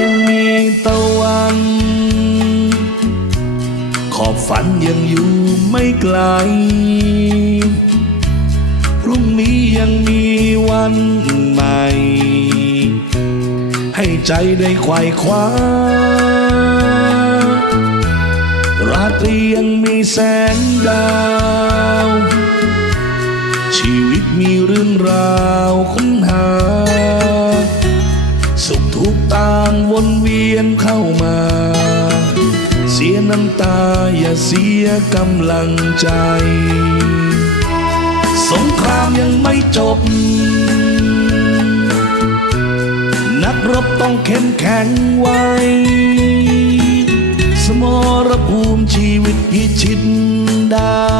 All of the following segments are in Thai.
ยังมีตะวัน ขอบฝันยังอยู่ไม่ไกล พรุ่งนี้ยังมีวันใหม่ ให้ใจได้ไขว่คว้า ราตรียังมีแสงดาว ชีวิตมีเรื่องราวค้นหา สุขทุกตา งวนเวียนเข้ามา เสียน้ำตาอย่าเสียกำลังใจ สงครามยังไม่จบ นักรบต้องเข้มแข็งไว้ สมรภูมิชีวิตพิชิตได้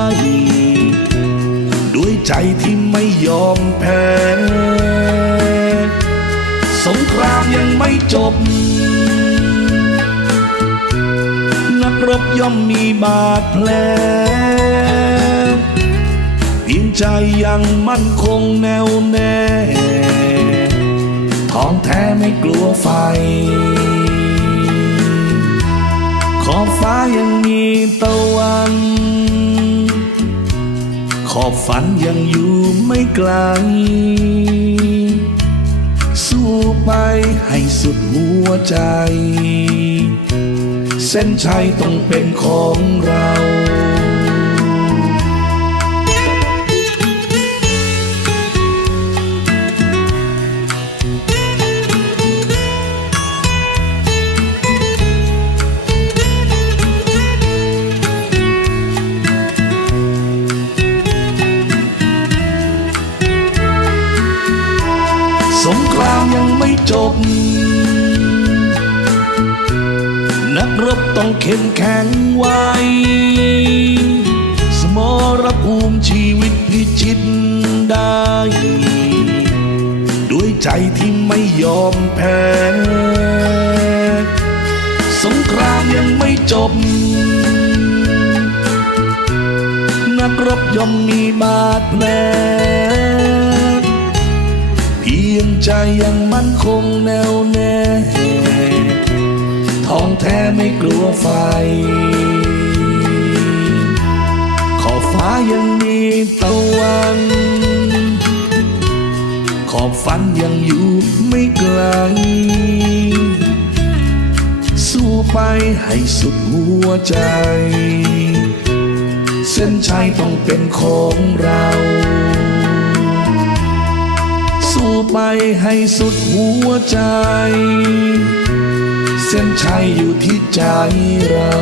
ด้วยใจที่ไม่ยอมแพ้ จบ นักรบย่อมมีบาดแผลเพียงใจยังมั่นคงแน่วแน่ท้องแท้ไม่กลัวไฟ ขอบฟ้ายังมีตะวัน ขอบฝันยังอยู่ไม่ไกล วใจ เส้นชัยต้องเป็นของเราสงครามยังไม่จบ นักรบต้องเข้มแข็งไว้ สมรภูมิชีวิตพิชิตได้ ด้วยใจที่ไม่ยอมแพ้ สงครามยังไม่จบ นักรบย่อมมีบาดแผลเพียงใจยังมั่นคงแน่วแน่ ท้องแท้ไม่กลัวไฟ ขอบฟ้ายังมีตะวัน ขอบฝันยังอยู่ไม่ไกล สู้ไปให้สุดหัวใจ เส้นชัยต้องเป็นของเรา สู้ไปให้สุดหัวใจ ส้นชัยอยู่ที่ใจเรา